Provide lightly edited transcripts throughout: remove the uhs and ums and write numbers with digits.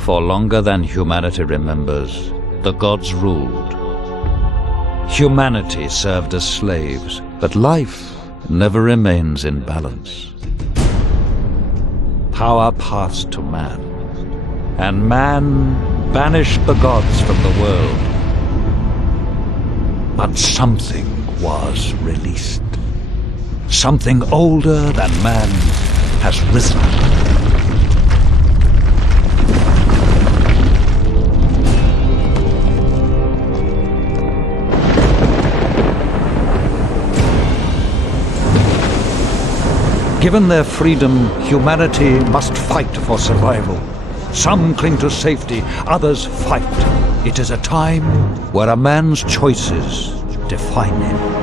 For longer than humanity remembers, the gods ruled. Humanity served as slaves, but life never remains in balance. Power passed to man, and man banished the gods from the world. But something was released. Something older than man has risen. Given their freedom, humanity must fight for survival. Some cling to safety, others fight. It is a time where a man's choices define him.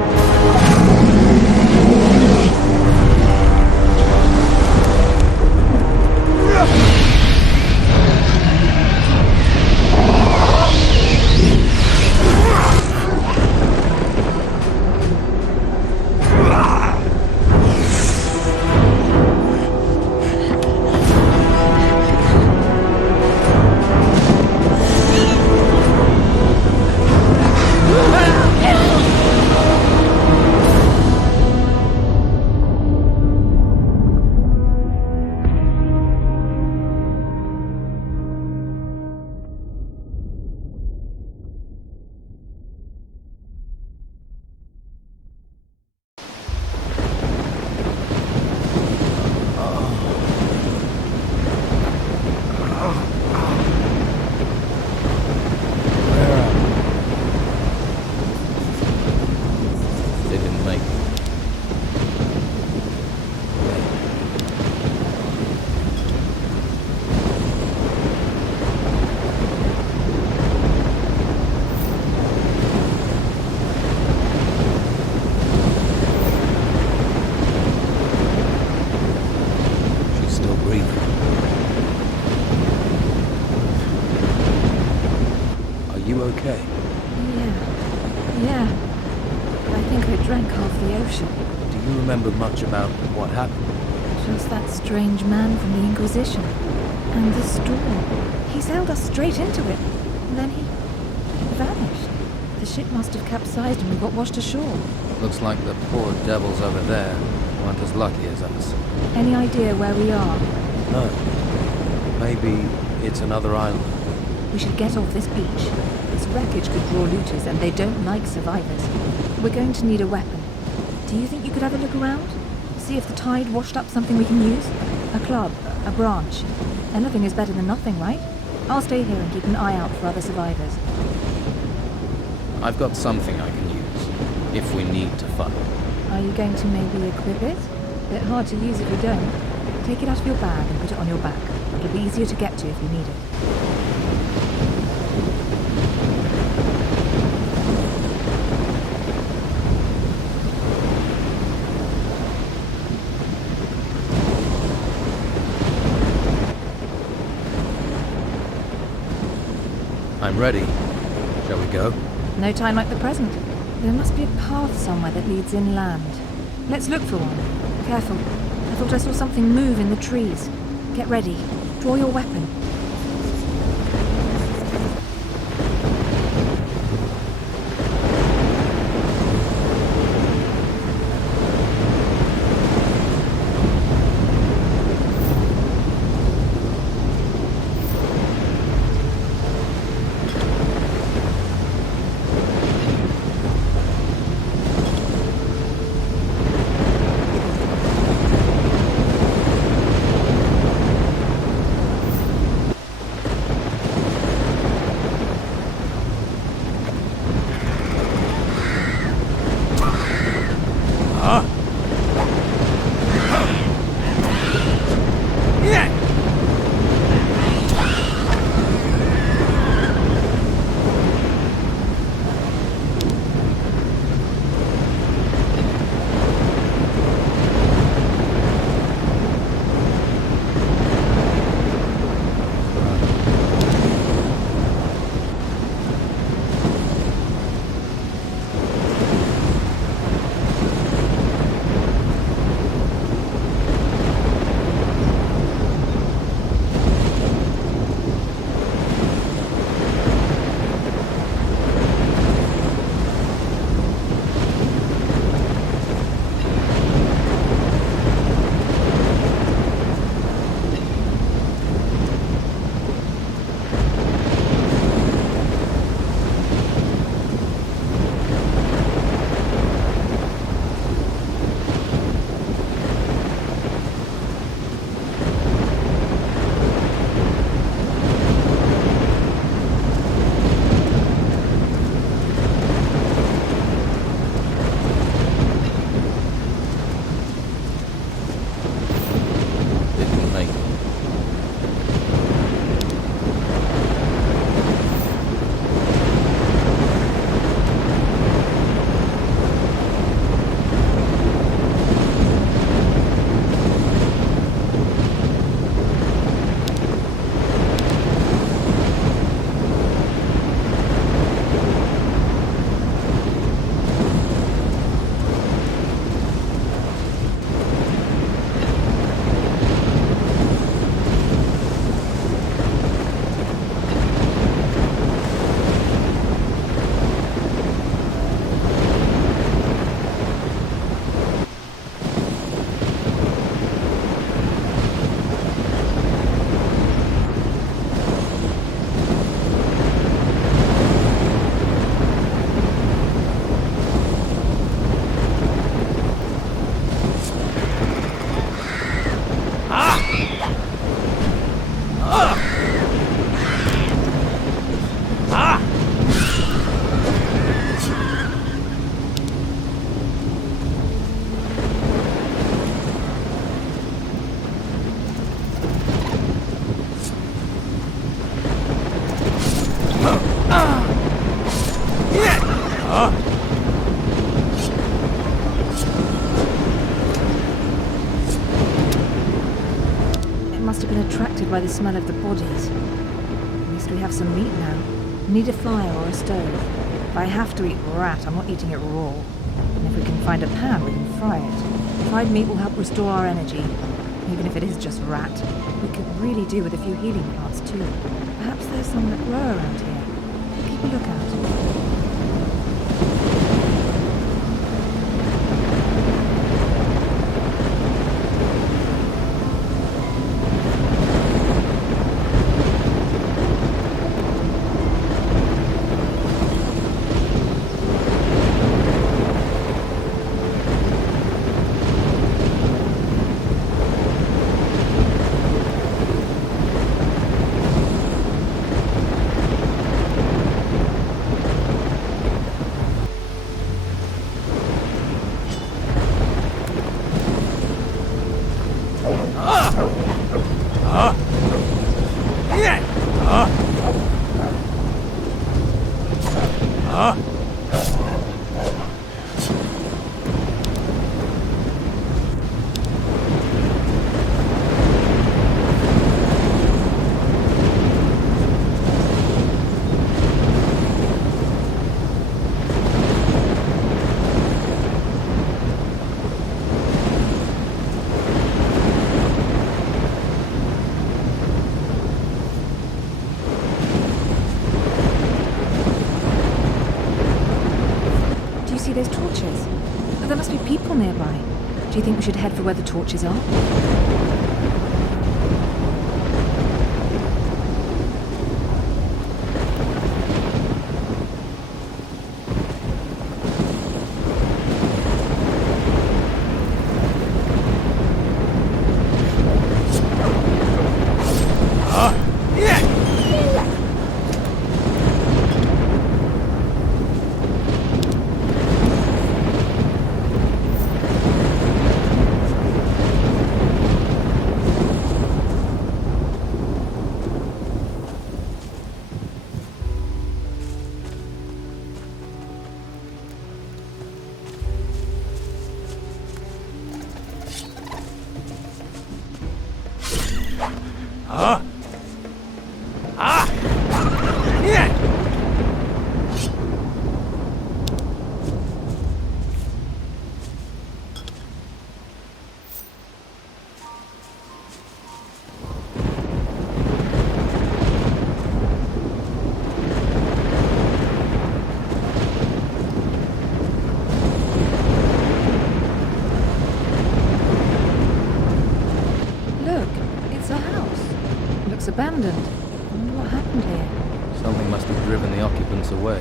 Okay? Yeah. But I think I drank half the ocean. Do you remember much about what happened? Just that strange man from the Inquisition. And the storm. He sailed us straight into it. And then he vanished. The ship must have capsized and we got washed ashore. Looks like the poor devils over there weren't as lucky as us. Any idea where we are? No. Maybe it's another island. We should get off this beach. This wreckage could draw looters, and they don't like survivors. We're going to need a weapon. Do you think you could have a look around? See if the tide washed up something we can use? A club, a branch. Anything is better than nothing, right? I'll stay here and keep an eye out for other survivors. I've got something I can use, if we need to fight. Are you going to maybe equip it? Bit hard to use if you don't. Take it out of your bag and put it on your back. It'll be easier to get to if you need it. I'm ready. Shall we go? No time like the present. There must be a path somewhere that leads inland. Let's look for one. Careful. I thought I saw something move in the trees. Get ready. Draw your weapon. have been attracted by the smell of the bodies. At least we have some meat now. Need a fire or a stove. If I have to eat rat, I'm not eating it raw. And if we can find a pan, we can fry it. Fried meat will help restore our energy, even if it is just rat. We could really do with a few healing plants too. Perhaps there's some that grow around here. Keep a lookout. Those torches. There must be people nearby. Do you think we should head for where the torches are? Abandoned. I wonder what happened here. Something must have driven the occupants away.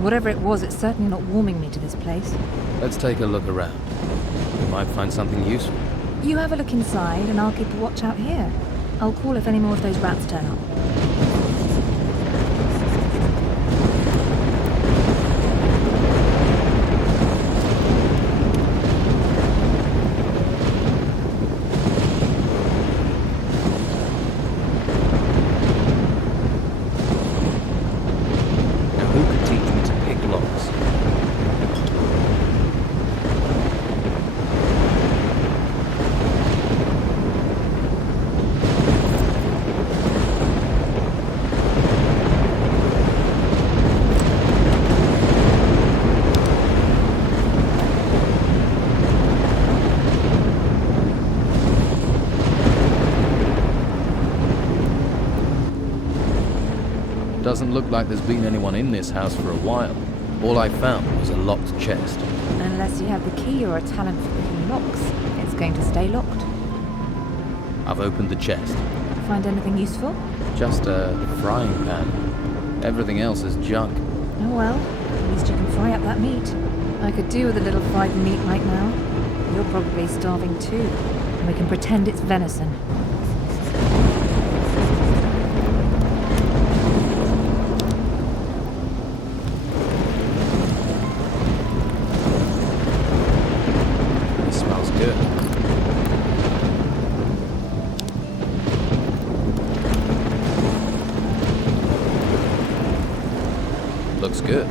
Whatever it was, it's certainly not warming me to this place. Let's take a look around. We might find something useful. You have a look inside, and I'll keep a watch out here. I'll call if any more of those rats turn up. Doesn't look like there's been anyone in this house for a while. All I found was a locked chest. Unless you have the key or a talent for picking locks, it's going to stay locked. I've opened the chest. Find anything useful? Just a frying pan. Everything else is junk. Oh well, at least you can fry up that meat. I could do with a little fried meat right now. You're probably starving too, and we can pretend it's venison. Looks good.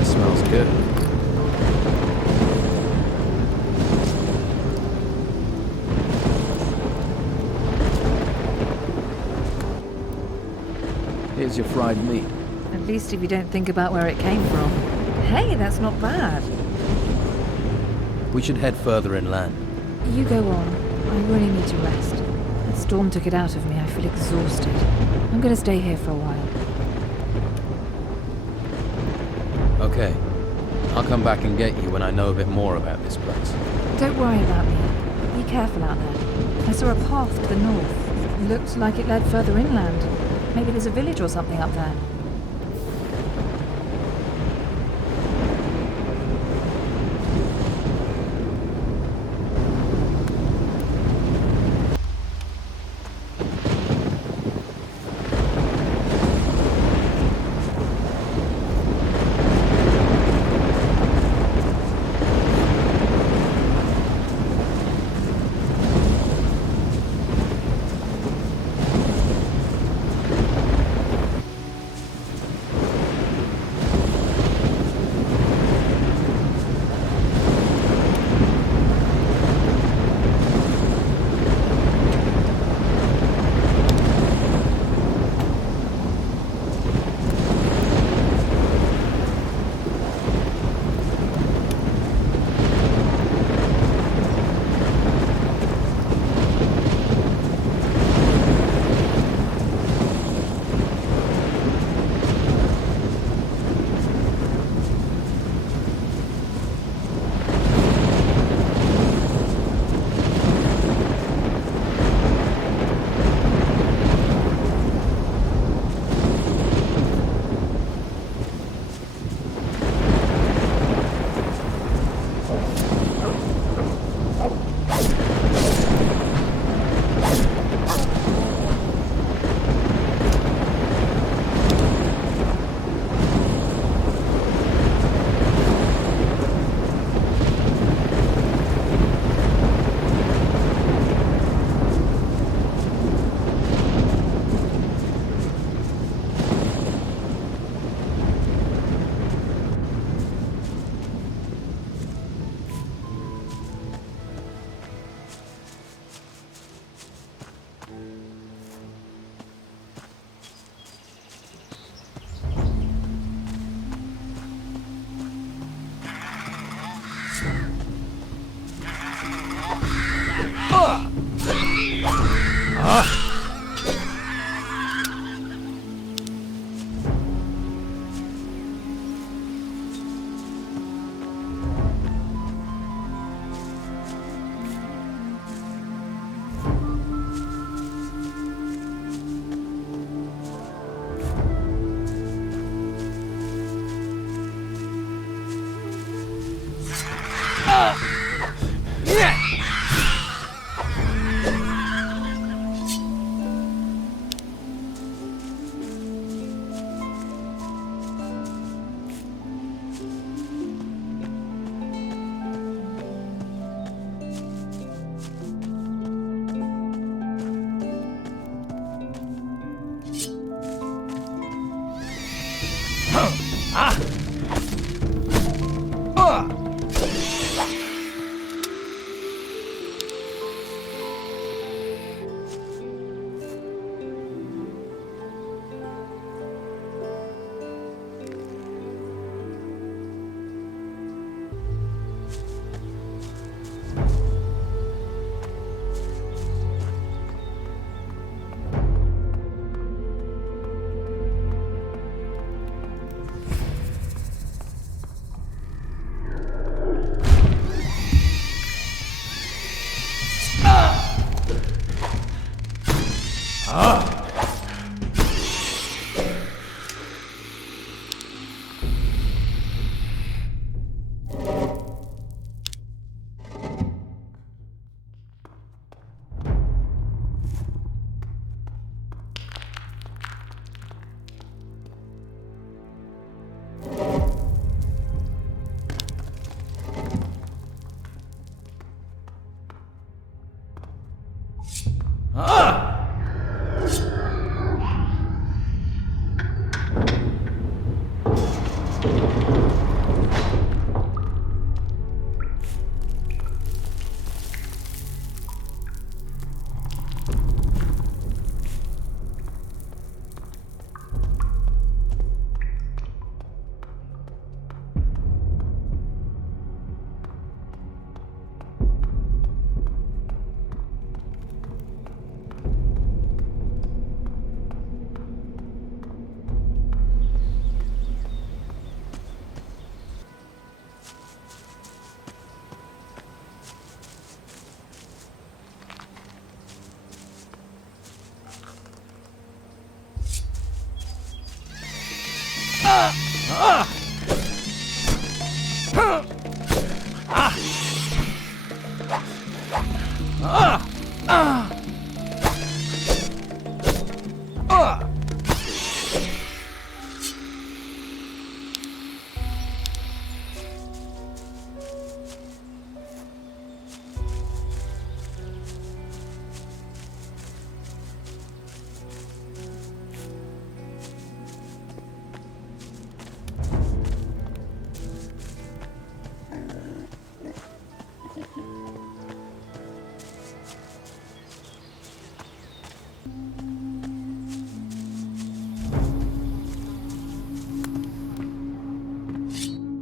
It smells good. as your fried meat. At least if you don't think about where it came from. Hey, that's not bad. We should head further inland. You go on. I really need to rest. That storm took it out of me. I feel exhausted. I'm going to stay here for a while. Okay. I'll come back and get you when I know a bit more about this place. Don't worry about me. Be careful out there. I saw a path to the north. Looked like it led further inland. Maybe there's a village or something up there.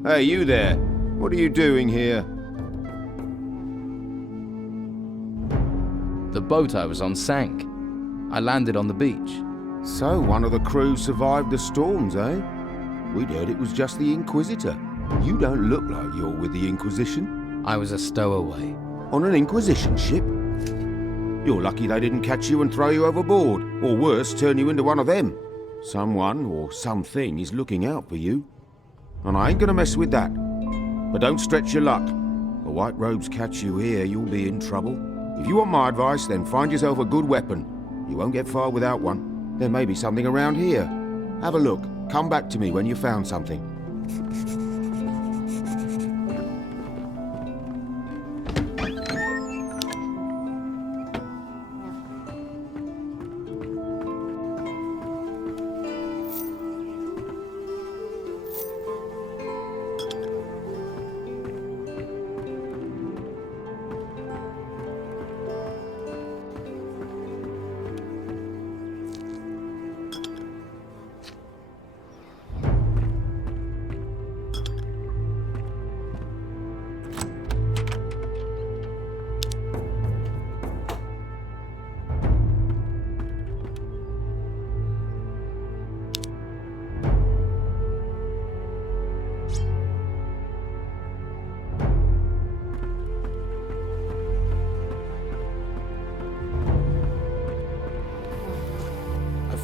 Hey, you there. What are you doing here? The boat I was on sank. I landed on the beach. So, one of the crew survived the storms, eh? We'd heard it was just the Inquisitor. You don't look like you're with the Inquisition. I was a stowaway. On an Inquisition ship? You're lucky they didn't catch you and throw you overboard, or worse, turn you into one of them. Someone or something is looking out for you. And I ain't gonna mess with that. But don't stretch your luck. The White Robes catch you here, you'll be in trouble. If you want my advice, then find yourself a good weapon. You won't get far without one. There may be something around here. Have a look. Come back to me when you've found something.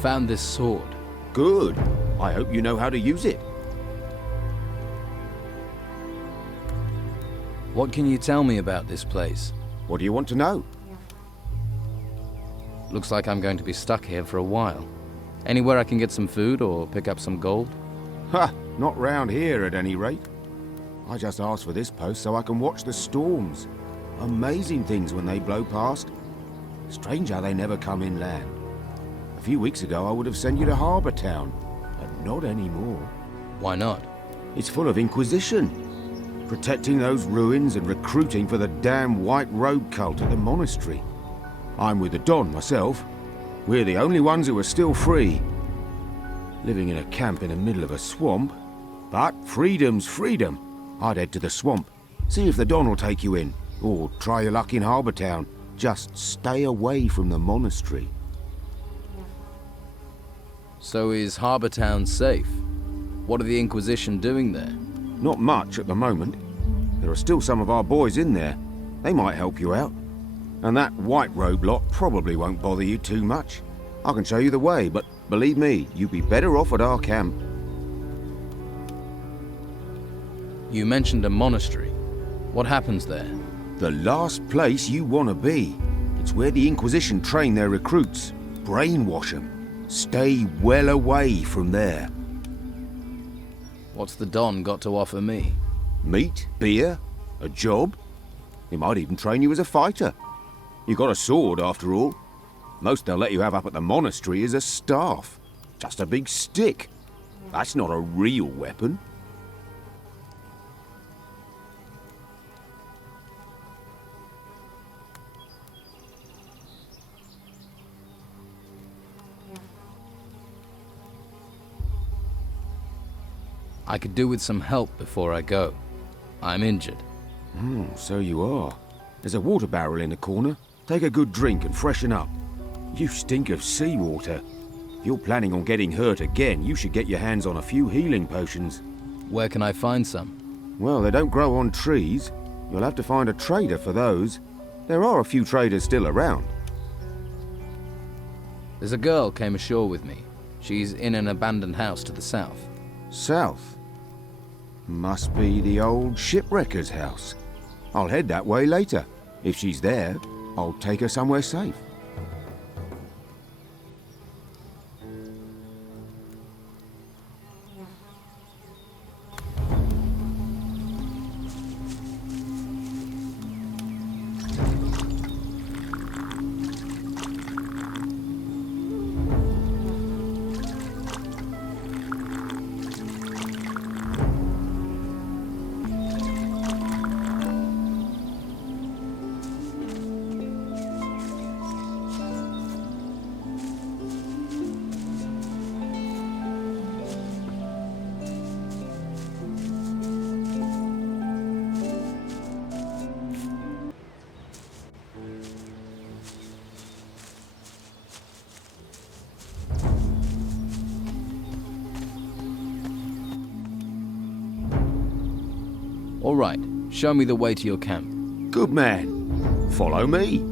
Found this sword. Good. I hope you know how to use it. What can you tell me about this place? What do you want to know? Looks like I'm going to be stuck here for a while. Anywhere I can get some food or pick up some gold? Ha! Not round here at any rate. I just asked for this post so I can watch the storms. Amazing things when they blow past. Strange how they never come inland. A few weeks ago I would have sent you to Harbour Town, but not anymore. Why not? It's full of Inquisition. Protecting those ruins and recruiting for the damn White Robe cult at the monastery. I'm with the Don myself. We're the only ones who are still free. Living in a camp in the middle of a swamp. But freedom's freedom. I'd head to the swamp. See if the Don will take you in. Or try your luck in Harbour Town. Just stay away from the monastery. So is Harbour Town safe? What are the Inquisition doing there? Not much at the moment. There are still some of our boys in there. They might help you out. And that White Robe lot probably won't bother you too much. I can show you the way, but believe me, you'd be better off at our camp. You mentioned a monastery. What happens there? The last place you want to be. It's where the Inquisition train their recruits. Brainwash them. Stay well away from there. What's the Don got to offer me? Meat, beer, a job. He might even train you as a fighter. You got a sword, after all. Most they'll let you have up at the monastery is a staff. Just a big stick. That's not a real weapon. I could do with some help before I go. I'm injured. So you are. There's a water barrel in the corner. Take a good drink and freshen up. You stink of seawater. If you're planning on getting hurt again, you should get your hands on a few healing potions. Where can I find some? Well, they don't grow on trees. You'll have to find a trader for those. There are a few traders still around. There's a girl came ashore with me. She's in an abandoned house to the south. South? Must be the old shipwrecker's house. I'll head that way later. If she's there, I'll take her somewhere safe. All right, show me the way to your camp. Good man. Follow me.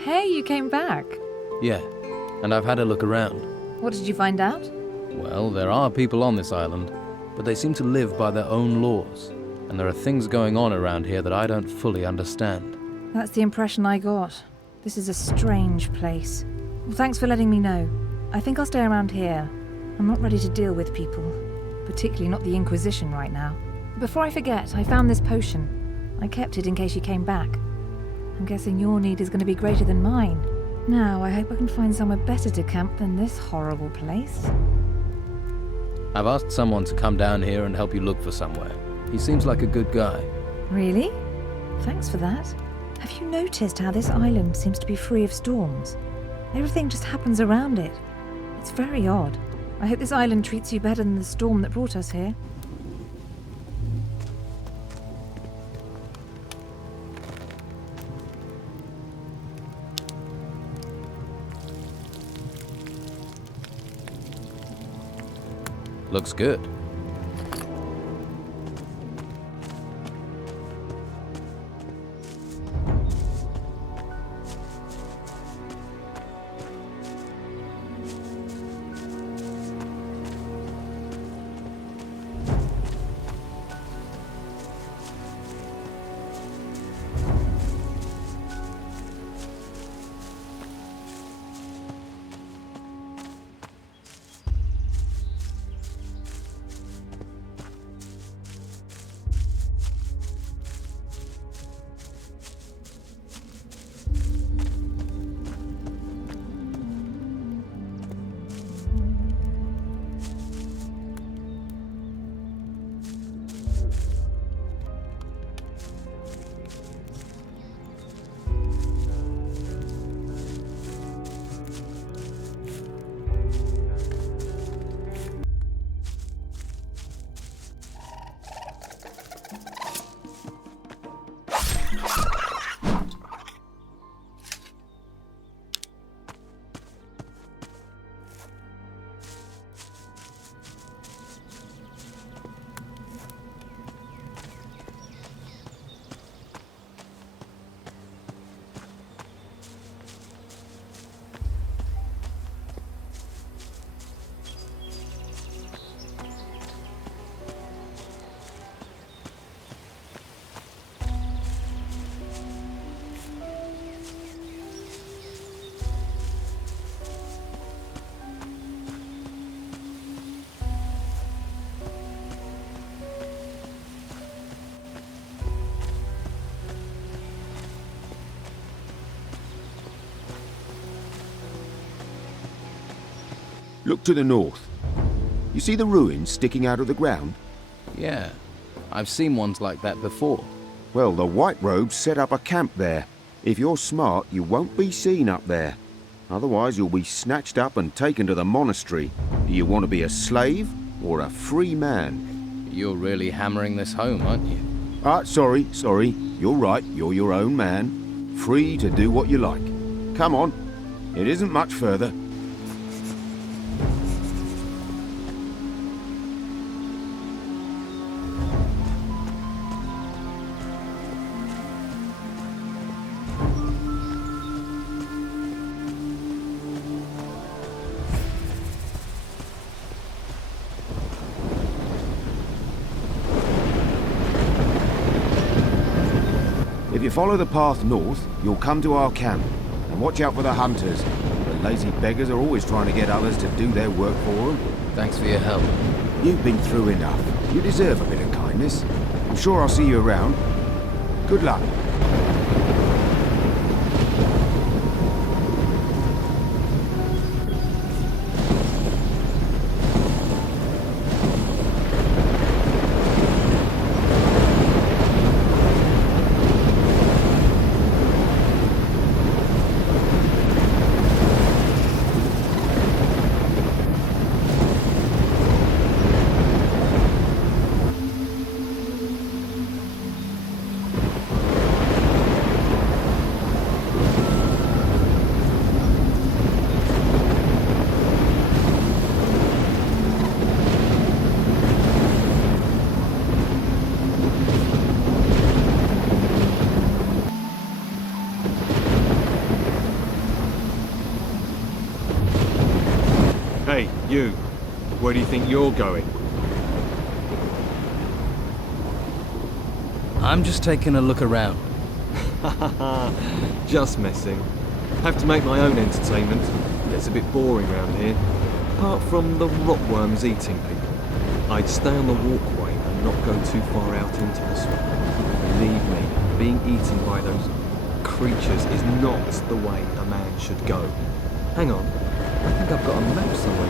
Hey, you came back. Yeah, and I've had a look around. What did you find out? Well, there are people on this island, but they seem to live by their own laws. And there are things going on around here that I don't fully understand. That's the impression I got. This is a strange place. Well, thanks for letting me know. I think I'll stay around here. I'm not ready to deal with people, particularly not the Inquisition right now. Before I forget, I found this potion. I kept it in case you came back. I'm guessing your need is going to be greater than mine. Now, I hope I can find somewhere better to camp than this horrible place. I've asked someone to come down here and help you look for somewhere. He seems like a good guy. Really? Thanks for that. Have you noticed how this island seems to be free of storms? Everything just happens around it. It's very odd. I hope this island treats you better than the storm that brought us here. Looks good. Look to the north. You see the ruins sticking out of the ground? Yeah, I've seen ones like that before. Well, the White Robes set up a camp there. If you're smart, you won't be seen up there. Otherwise, you'll be snatched up and taken to the monastery. Do you want to be a slave or a free man? You're really hammering this home, aren't you? Sorry. You're right, you're your own man. Free to do what you like. Come on, it isn't much further. If you follow the path north, you'll come to our camp. And watch out for the hunters. The lazy beggars are always trying to get others to do their work for them. Thanks for your help. You've been through enough. You deserve a bit of kindness. I'm sure I'll see you around. Good luck. Hey, you. Where do you think you're going? I'm just taking a look around. Just messing. Have to make my own entertainment. Gets a bit boring round here. Apart from the rotworms eating people. I'd stay on the walkway and not go too far out into the swamp. Believe me, being eaten by those creatures is not the way a man should go. Hang on. I think I've got a map somewhere.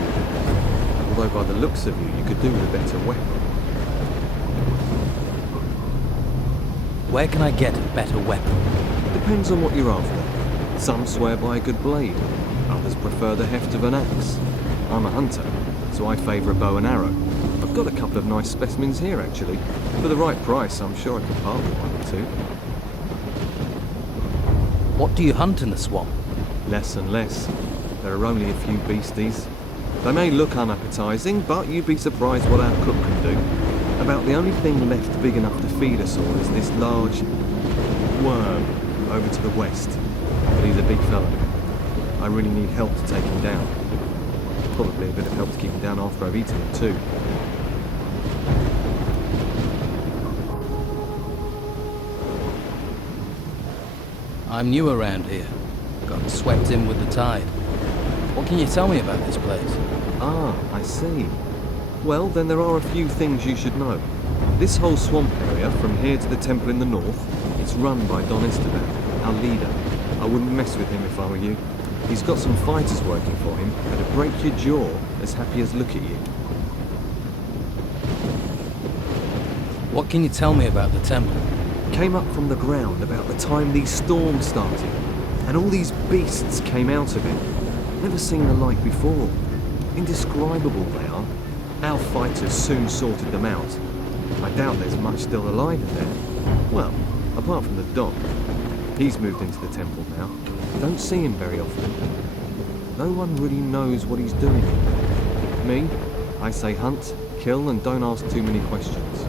Although by the looks of you could do with a better weapon. Where can I get a better weapon? Depends on what you're after. Some swear by a good blade. Others prefer the heft of an axe. I'm a hunter, so I favour a bow and arrow. I've got a couple of nice specimens here, actually. For the right price, I'm sure I can part with one or two. What do you hunt in the swamp? Less and less. There are only a few beasties. They may look unappetising, but you'd be surprised what our cook can do. About the only thing left big enough to feed us all is this large worm over to the west. But he's a big fella. I really need help to take him down. Probably a bit of help to keep him down after I've eaten him too. I'm new around here. Got swept in with the tide. What can you tell me about this place? Ah, I see. Well, then there are a few things you should know. This whole swamp area, from here to the temple in the north, it's run by Don Esteban, our leader. I wouldn't mess with him if I were you. He's got some fighters working for him that'd break your jaw as happy as look at you. What can you tell me about the temple? Came up from the ground about the time these storms started, and all these beasts came out of it. Never seen the like before. Indescribable they are. Our fighters soon sorted them out. I doubt there's much still alive in there. Well, apart from the Don. He's moved into the temple now. Don't see him very often. No one really knows what he's doing. Me, I say hunt, kill, and don't ask too many questions.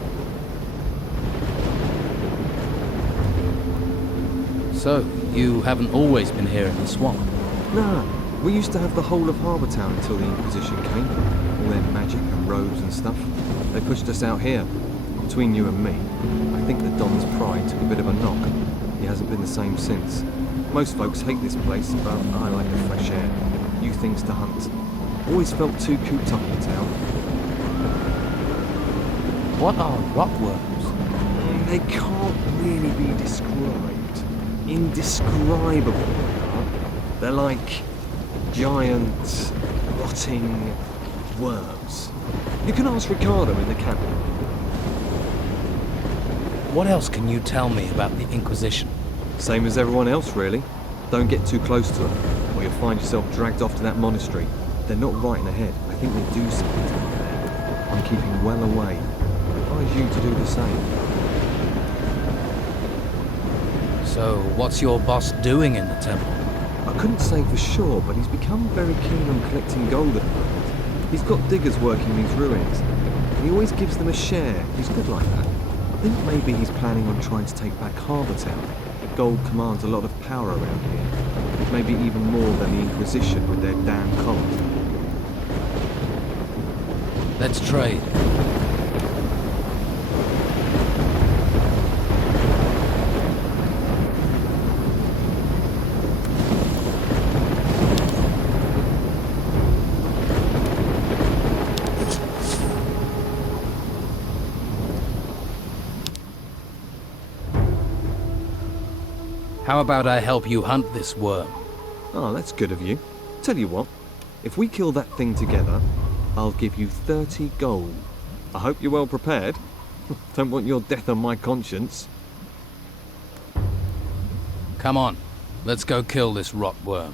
So, you haven't always been here in the swamp? Nah, we used to have the whole of Harbour Town until the Inquisition came. All their magic and robes and stuff. They pushed us out here. Between you and me, I think the Don's pride took a bit of a knock. He hasn't been the same since. Most folks hate this place, but I like the fresh air. New things to hunt. Always felt too cooped up in town. What are rotworms? They can't really be described. Indescribable they are. They're like giant, rotting worms. You can ask Ricardo in the camp. What else can you tell me about the Inquisition? Same as everyone else, really. Don't get too close to them, or you'll find yourself dragged off to that monastery. They're not right in the head. I think they do something down there. I'm keeping well away. I advise you to do the same. So, what's your boss doing in the temple? I couldn't say for sure, but he's become very keen on collecting gold at the moment. He's got diggers working these ruins, and he always gives them a share. He's good like that. I think maybe he's planning on trying to take back Harbour Town. Gold commands a lot of power around here. Maybe even more than the Inquisition with their damn cult. Let's trade. How about I help you hunt this worm? Oh, that's good of you. Tell you what, if we kill that thing together, I'll give you 30 gold. I hope you're well prepared. Don't want your death on my conscience. Come on, let's go kill this rot worm.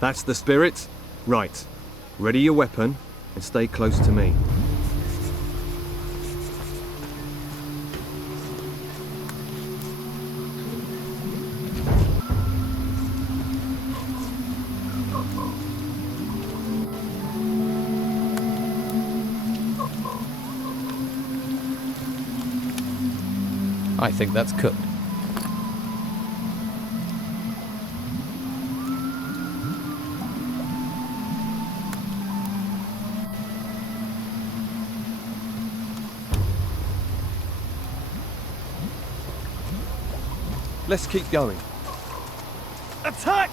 That's the spirit? Right. Ready your weapon and stay close to me. I think that's cooked. Let's keep going. Attack!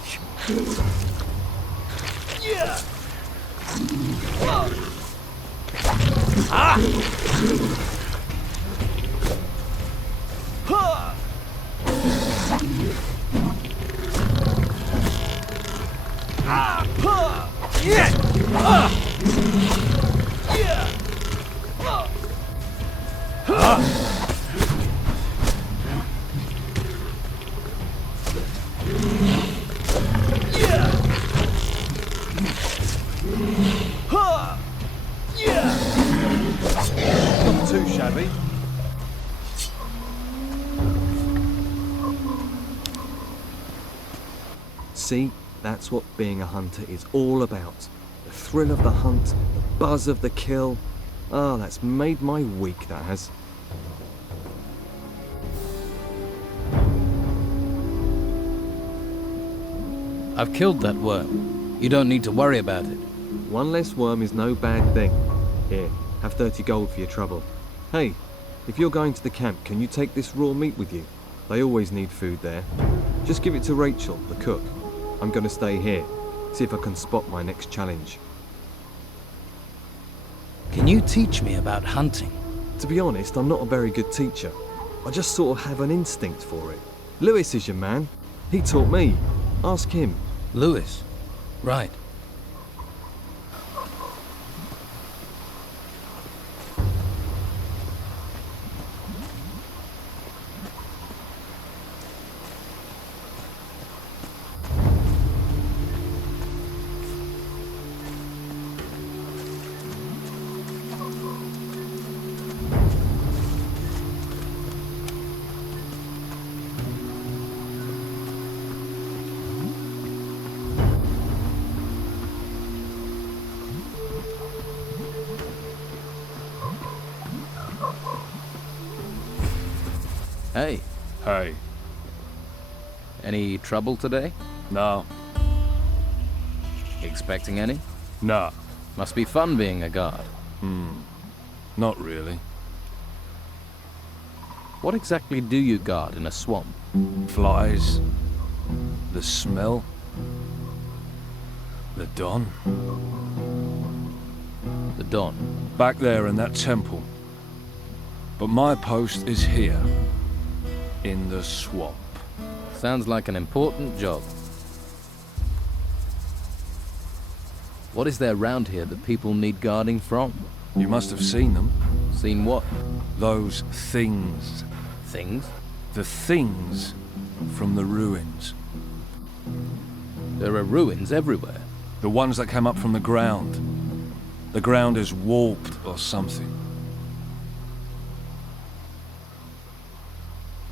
Yeah! Not too shabby. See, that's what being a hunter is all about. The thrill of the hunt, the buzz of the kill. Ah, that's made my week, that has. I've killed that worm. You don't need to worry about it. One less worm is no bad thing. Here, have 30 gold for your trouble. Hey, if you're going to the camp, can you take this raw meat with you? They always need food there. Just give it to Rachel, the cook. I'm gonna stay here, see if I can spot my next challenge. Can you teach me about hunting? To be honest, I'm not a very good teacher. I just sort of have an instinct for it. Lewis is your man. He taught me. Ask him. Lewis. Right. Hey, Hey, any trouble today? no, Expecting any? nah, Must be fun being a guard. not really. What exactly do you guard in a swamp? Flies, the smell, the dawn. The Don. Back there in that temple. But my post is here, in the swamp. Sounds like an important job. What is there round here that people need guarding from? You must have seen them. Seen what? Those things. Things? The things from the ruins. There are ruins everywhere. The ones that came up from the ground. The ground is warped or something.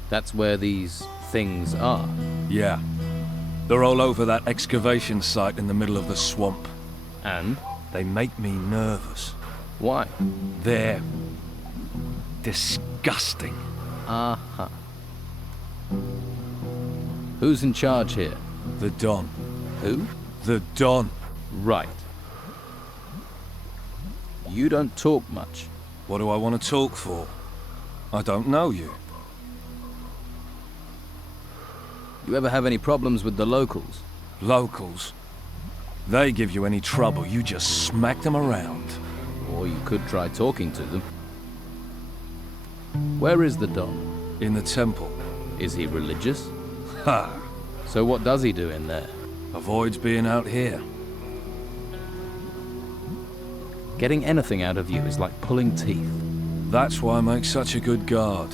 That's where these things are. Yeah. They're all over that excavation site in the middle of the swamp. And? They make me nervous. Why? They're disgusting. Uh-huh. Who's in charge here? The Don. Who? The Don. Right. You don't talk much. What do I want to talk for? I don't know you. You ever have any problems with the locals? Locals. They give you any trouble, you just smack them around. Or you could try talking to them. Where is the Don? In the temple. Is he religious? Ha! So what does he do in there? Avoids being out here. Getting anything out of you is like pulling teeth. That's why I make such a good guard.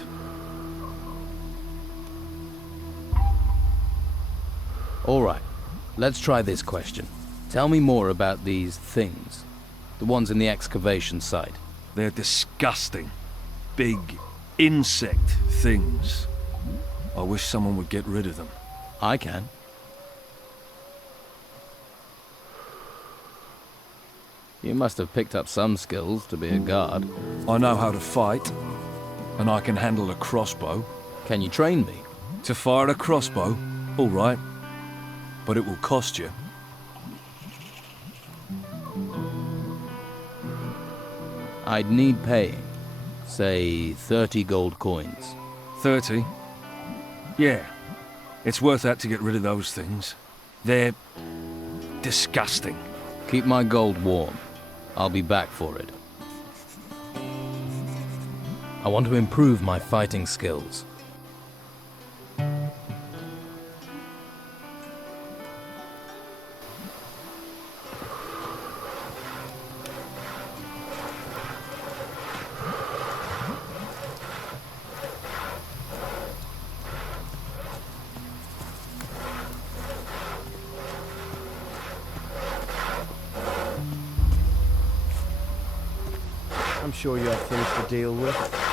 All right, let's try this question. Tell me more about these things. The ones in the excavation site. They're disgusting. Big insect things. I wish someone would get rid of them. I can. You must have picked up some skills to be a guard. I know how to fight, and I can handle a crossbow. Can you train me? To fire a crossbow? All right. But it will cost you. I'd need paying. Say 30 gold coins. 30? Yeah. It's worth that to get rid of those things. They're disgusting. Keep my gold warm. I'll be back for it. I want to improve my fighting skills. I'm sure you have things to deal with.